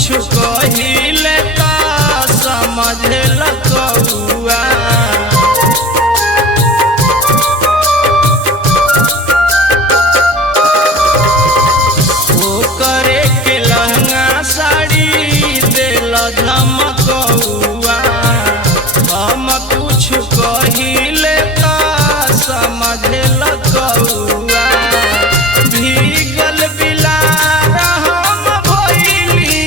कुछ कहिले त समझेल कौआ। ओकरे के लहंगा साड़ी देल धमकौआ। हम कुछ कहिले त समझेल कौआ। भीगल बिलार हम भइली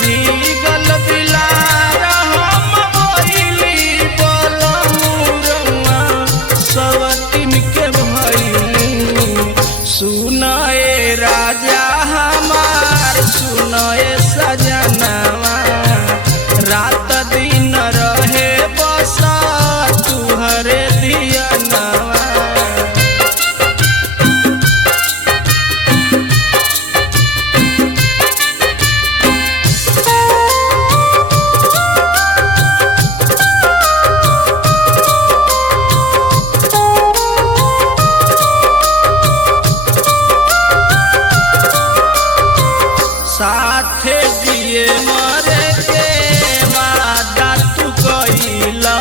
भीगल बिलार हम भइली बलमुरवा सवतीन के भइली। सुनाए राजा हमार सुनाए सजनवा रात दिन रहे बसा तुहरे दियनवा। साथे दिए मरे के वादा तू कइला।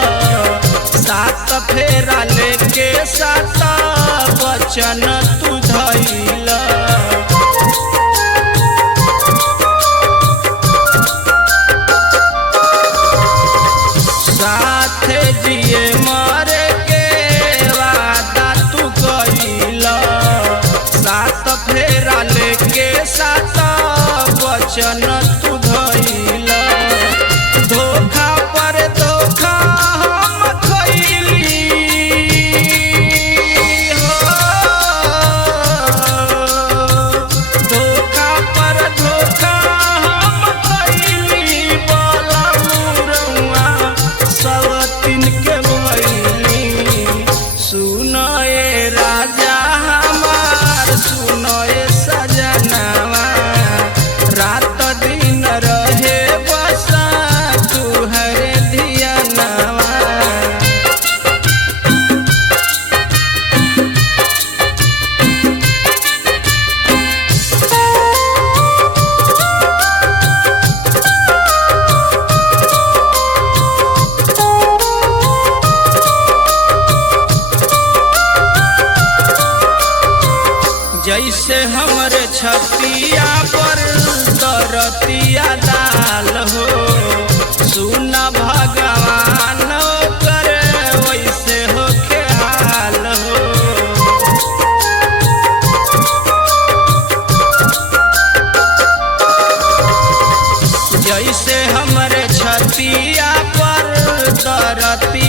सात फेरा लेके सात वचन तू धइला। साथे दिए मरे के वादा तू कइला। सात फेरा लेके सात वचन तू धइला। धोखा पर धोखा हम खइली धोखा पर धोखा हम खइली बलमुरवा सवतीन के भइली। सुनाए राजा हमार सुनाए सजनवा रात दिन रहे बसा तुहरे दियनवा। जैसे हमरे छतिया पर दरतिया दाल हो। सुना भगवान कर वैसे होके हाल हो। जैसे हमरे छतिया पर दरतिया